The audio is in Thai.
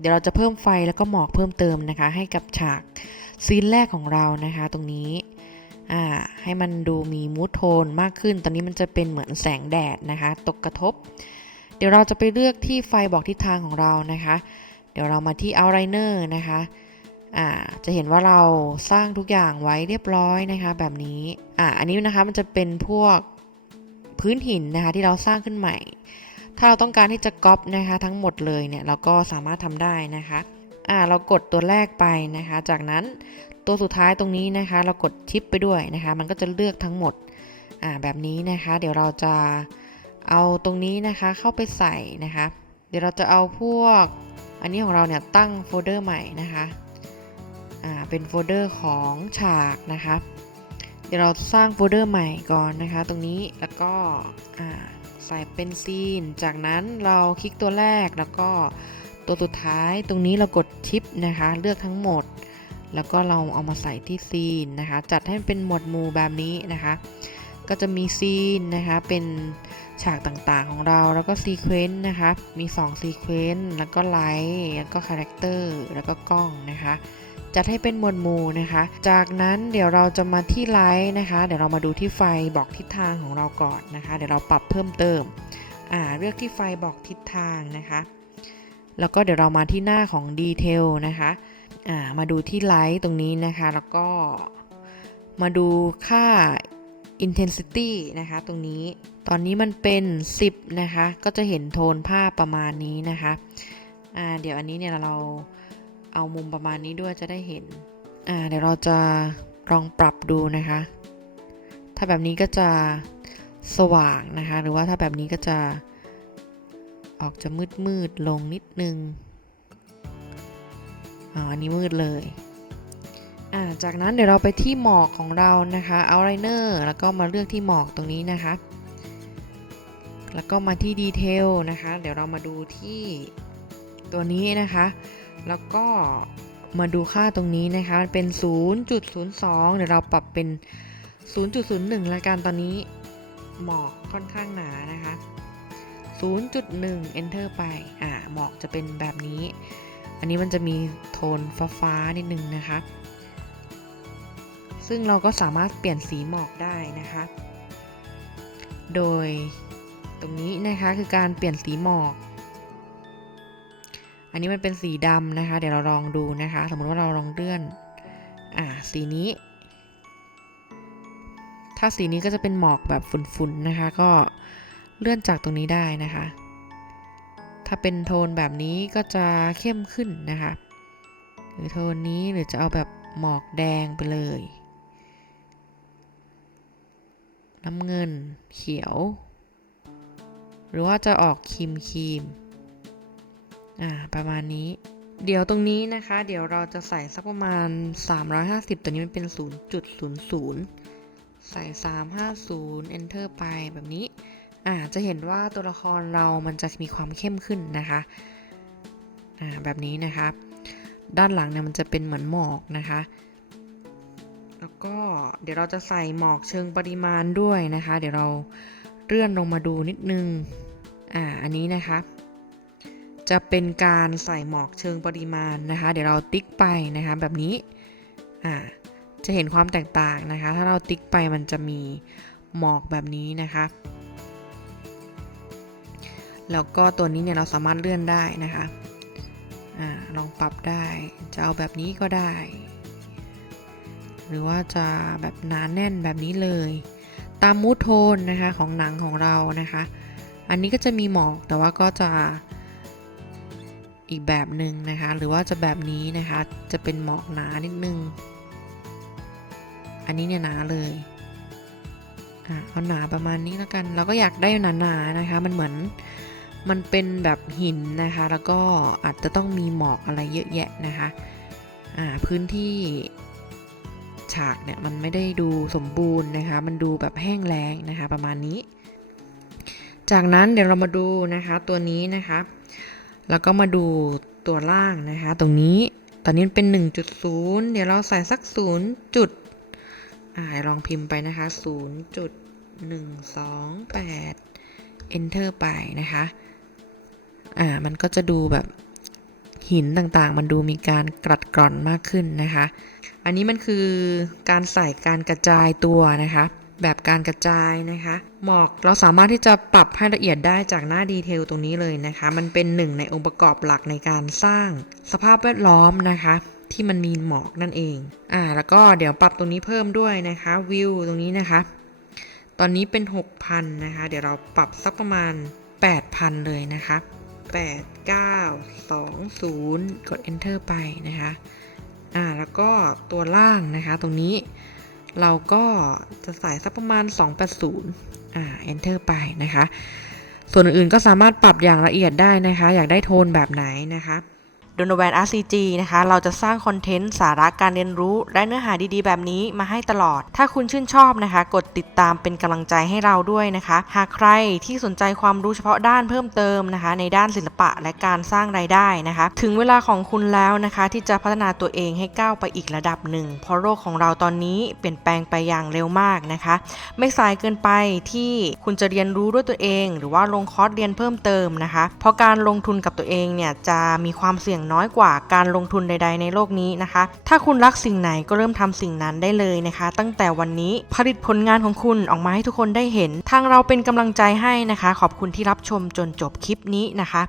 เดี๋ยวเราจะเพิ่มไฟแล้วก็หมอกเพิ่มเติมนะคะ ให้กับฉากซีนแรกของเรานะคะ ตรงนี้อ่าให้มันดูมีมูทโทนมากขึ้น ตอนนี้มันจะเป็นเหมือนแสงแดดนะคะ ตกกระทบ เดี๋ยวเราจะไปเลือกที่ไฟบอกทิศทางของเรานะคะ เดี๋ยวเรามาที่ outliner นะคะอ่าจะเห็นว่าเราสร้างทุกอย่างไว้เรียบร้อยนะคะ แบบนี้อ่าอันนี้นะคะมันจะเป็นพวกพื้นหินนะคะที่เราสร้างขึ้นใหม่ ถ้าเราต้องการที่จะก๊อปนะคะทั้งหมดเลยเนี่ยเราก็สามารถทำได้นะคะอ่าเรากดตัวแรกไปนะคะ จากนั้นตัวสุดท้ายตรงนี้นะคะ เรากดชิปไปด้วยนะคะ มันก็จะเลือกทั้งหมดอ่าแบบนี้นะคะ เดี๋ยวเราจะเอาตรงนี้นะคะเข้าไปใส่นะคะ เดี๋ยวเราจะเอาพวก อันนี้ของเราเนี่ยตั้งโฟลเดอร์ใหม่นะคะอ่าเป็นโฟลเดอร์ของฉากนะคะ เดี๋ยวเราสร้างโฟลเดอร์ใหม่ก่อนนะคะ ตรงนี้แล้วก็อ่า ใส่เป็นซีน จากนั้นเราคลิกตัวแรกแล้วก็ตัวสุดท้ายตรงนี้เรากดชิปนะคะ เลือกทั้งหมด แล้วก็เราเอามาใส่ที่ซีนนะคะ จัดให้มันเป็นหมวดหมู่แบบนี้นะคะ ก็จะมีซีนนะคะ เป็นฉากต่างๆของเราแล้วก็ซีเควนต์นะคะ มี2ซีเควนต์แล้วก็ไลท์แล้วก็คาแรคเตอร์แล้วก็กล้องนะคะ จัดให้เป็นมวดหมู่นะคะ จากนั้นเดี๋ยวเราจะมาที่ไลท์นะคะ เดี๋ยวเรามาดูที่ไฟบอกทิศทางของเราก่อนนะคะ เดี๋ยวเราปรับเพิ่มเติมอ่าเลือกที่ไฟบอกทิศทางนะคะ แล้วก็เดี๋ยวเรามาที่หน้าของดีเทลนะคะอ่ามาดูที่ไลท์ตรงนี้นะคะ แล้วก็มาดูค่า intensity นะคะ ตรงนี้ ตอนนี้มันเป็น 10 นะคะ ก็จะเห็นโทนภาพประมาณนี้นะคะ อ่า เดี๋ยวอันนี้เนี่ยเรา เอามุมประมาณนี้ด้วยจะได้เห็น อ่า เดี๋ยวเราจะลองปรับดูนะคะ ถ้าแบบนี้ก็จะสว่างนะคะ หรือว่าถ้าแบบนี้ก็จะออกจะมืดมืดๆลงนิดนึงอ่าอันนี้มืดเลย อ่า จากนั้นเดี๋ยวเราไปที่หมอกของเรานะคะ outliner แล้วก็มาเลือกที่หมอกตรงนี้นะคะ แล้วก็มาที่ดีเทลนะคะ เดี๋ยวเรามาดูที่ ตัวนี้นะคะ แล้วก็มาดูค่าตรงนี้นะคะมันเป็น 0.02 เดี๋ยวเราปรับเป็น 0.01แล้วกันตอนนี้หมอกค่อนข้างหนานะคะ 0.1 enter ไป อ่า หมอกจะเป็นแบบนี้ อันนี้มันจะมีโทนฟ้าๆนิดนึงนะคะ ซึ่งเราก็สามารถเปลี่ยนสีหมอกได้นะคะ โดยตรงนี้นะคะคือการเปลี่ยนสีหมอก นนี้มันเป็นสีดำนะคะ เดี๋ยวเราลองดูนะคะ สมมติว่าเราลองเลื่อน อ่า สีนี้ ถ้าสีนี้ก็จะเป็นหมอกแบบฝุ่นๆนะคะ ก็เลื่อนจากตรงนี้ได้นะคะ ถ้าเป็นโทนแบบนี้ก็จะเข้มขึ้นนะคะ หรือโทนนี้หรือจะเอาแบบหมอกแดงไปเลย น้ำเงินเขียว หรือว่าจะออกครีมครีม อ่าประมาณนี้ เดี๋ยวตรงนี้นะคะ เดี๋ยวเราจะใส่สักประมาณ 350 ตัวนี้มันเป็น 0.00 ใส่ 350 enter ไปแบบนี้อ่าจะเห็นว่าตัวละครเรามันจะมีความเข้มขึ้นนะคะอ่าแบบนี้นะคะ ด้านหลังเนี่ยมันจะเป็นเหมือนหมอกนะคะแล้วก็เดี๋ยวเราจะใส่หมอกเชิงปริมาณด้วยนะคะ เดี๋ยวเราเลื่อนลงมาดูนิดนึง อ่า อันนี้นะคะ จะเป็นการใส่หมอกเชิงปริมาณนะคะ เดี๋ยวเราติ๊กไปนะคะแบบนี้อ่าจะเห็นความแตกต่างนะคะ ถ้าเราติ๊กไปมันจะมีหมอกแบบนี้นะคะ แล้วก็ตัวนี้เนี่ยเราสามารถเลื่อนได้นะคะอ่าลองปรับได้ จะเอาแบบนี้ก็ได้ หรือว่าจะแบบหนาแน่นแบบนี้เลย ตามมูทโทนนะคะของหนังของเรานะคะ อันนี้ก็จะมีหมอกแต่ว่าก็จะ อีกแบบหนึ่งนะคะ หรือว่าจะแบบนี้นะคะ จะเป็นหมอกหนานิดนึง อันนี้เนี่ยหนาเลยอะเอาหนาประมาณนี้แล้วกัน เราก็อยากได้หนาๆนนะคะ มันเหมือนมันเป็นแบบหินนะคะ แล้วก็อาจจะต้องมีหมอกอะไรเยอะแยะนะคะอ่าพื้นที่ฉากเนี่ยมันไม่ได้ดูสมบูรณ์นะคะ มันดูแบบแห้งแล้งนะคะ ประมาณนี้ จากนั้นเดี๋ยวเรามาดูนะคะตัวนี้นะคะ แล้วก็มาดูตัวล่างนะคะ ตรงนี้ตอนนี้เป็น 1.0 เดี๋ยวเราใส่สัก 0 จุดอ่าลองพิมพ์ไปนะคะ 0.128 enter ไปนะคะอ่ามันก็จะดูแบบหินต่างๆ มันดูมีการกรัดกร่อนมากขึ้นนะคะ อันนี้มันคือการใส่การกระจายตัวนะคะ แบบการกระจายนะคะหมอกเราสามารถที่จะปรับให้ละเอียดได้จากหน้าดีเทลตรงนี้เลยนะคะ มันเป็นหนึ่งในองค์ประกอบหลักในการสร้างสภาพแวดล้อมนะคะที่มันมีหมอกนั่นเอง อ่า แล้วก็เดี๋ยวปรับตรงนี้เพิ่มด้วยนะคะ วิวตรงนี้นะคะ ตอนนี้เป็น 6,000 นะคะ เดี๋ยวเราปรับสักประมาณ 8,000 เลยนะคะ 8 9 2 0 กด enter ไปนะคะ อ่า แล้วก็ตัวล่างนะคะ ตรงนี้ เราก็จะใส่สักประมาณ 280 อ่า enter ไปนะคะ ส่วนอื่นๆก็สามารถปรับอย่างละเอียดได้นะคะ อยากได้โทนแบบไหนนะคะ โดนแวน RCG นะคะ เราจะสร้างคอนเทนต์สาระการเรียนรู้ และเนื้อหาดีๆ แบบนี้มาให้ตลอด ถ้าคุณชื่นชอบนะคะ กดติดตามเป็นกำลังใจให้เราด้วยนะคะ หากใครที่สนใจความรู้เฉพาะด้านเพิ่มเติมนะคะ ในด้านศิลปะและการสร้างรายได้นะคะ ถึงเวลาของคุณแล้วนะคะ ที่จะพัฒนาตัวเองให้ก้าวไปอีกระดับหนึ่งเพราะโลกของเราตอนนี้เปลี่ยนแปลงไปอย่างเร็วมากนะคะ ไม่สายเกินไปที่คุณจะเรียนรู้ด้วยตัวเอง หรือว่าลงคอร์สเรียนเพิ่มเติมนะคะ เพราะการลงทุนกับตัวเองเนี่ยจะมีความเสี่ยงน้อยกว่าการลงทุนใด ๆ ในโลกนี้นะคะ ถ้าคุณรักสิ่งไหนก็เริ่มทำสิ่งนั้นได้เลยนะคะ ตั้งแต่วันนี้ผลิตผลงานของคุณออกมาให้ทุกคนได้เห็น ทางเราเป็นกำลังใจให้นะคะ ขอบคุณที่รับชมจนจบคลิปนี้นะคะ